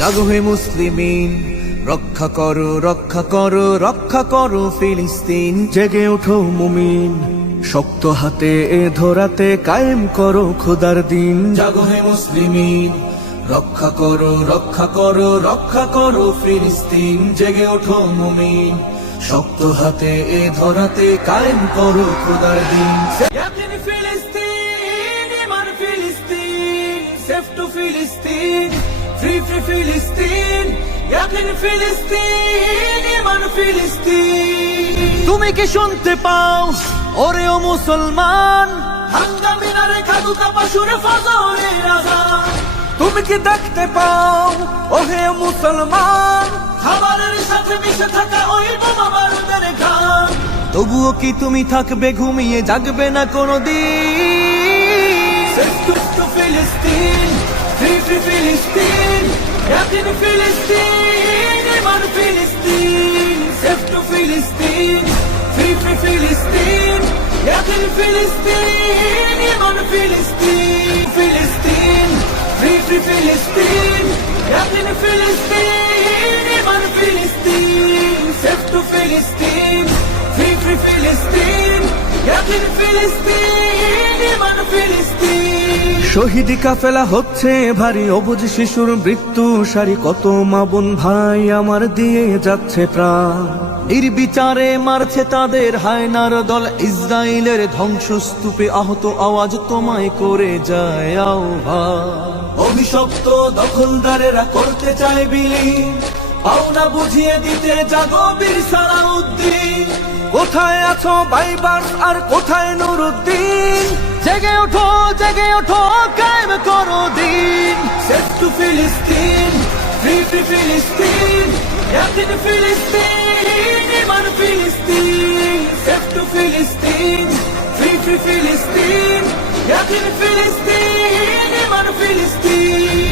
জাগো হে মুসলিমিন রক্ষা করো রক্ষা করো রক্ষা করো ফিলিস্তিন। জেগে ওঠো মুমিন শক্ত হাতে এ ধরাতে কায়েম করো খোদার দিন। জাগো হে মুসলিমিন রক্ষা করো রক্ষা করো রক্ষা করো ফিলিস্তিন। জেগে ওঠো মুমিন শক্ত হাতে এ ধরাতে কায়েম করো খোদার দিন। ফিলিস্তিন ফিলিস্তিন সেফ টু ফিলিস্তিন তুমি কি শুনতে পাও ওরে ও মুসলমান হাঙ্গামিনারে খাদু কাপা সুরে ফাজরে রাজা তুমি কি দেখতে পাও ওহে মুসলমান খাবারের সাথে মিশে থাকা ওই বোমাবারুদের ঘাম তবুও কি তুমি থাকবে ঘুমিয়ে জাগবে না কোনো দিন يبني فلسطين إيمان فلسطين safe to Philistine, free free Philistine, يبني فلسطين إيمان فلسطين فلسطين, free free Philistine, يبني فلسطين إيمان فلسطين safe to Philistine, free free Philistine, يبني فلسطين إيمان فلسطين শহীদ কাফেলা হচ্ছে ভারী অবুজ শিশুর মৃত্যু, সারি কত মা বোন ভাই আমার দিয়ে যাচ্ছে প্রাণ। নির্বিচারে মারছে তাদের হায়নার দল ইসরায়েলের ধ্বংসস্তূপে আহত আওয়াজ তোমায় করে যায় অভিশপ্ত দখলদারেরা করতে চায় বিলি পাওনা বুঝিয়ে দিতে জাগো বীর সালাউদ্দিন। কোথায় আছো বাইবার আর কোথায় নুরুদ্দিন? জেগে ওঠো, কায়েম করো দিন। সেট টু ফিলিস্তিন, ফ্রি ফ্রি ফিলিস্তিন ইয়াকিন ফিলিস্তিন, ইমান ফিলিস্তিন। সেট টু ফিলিস্তিন, ফ্রি ফ্রি ফিলিস্তিন ইয়াকিন ফিলিস্তিন, ইমান ফিলিস্তিন।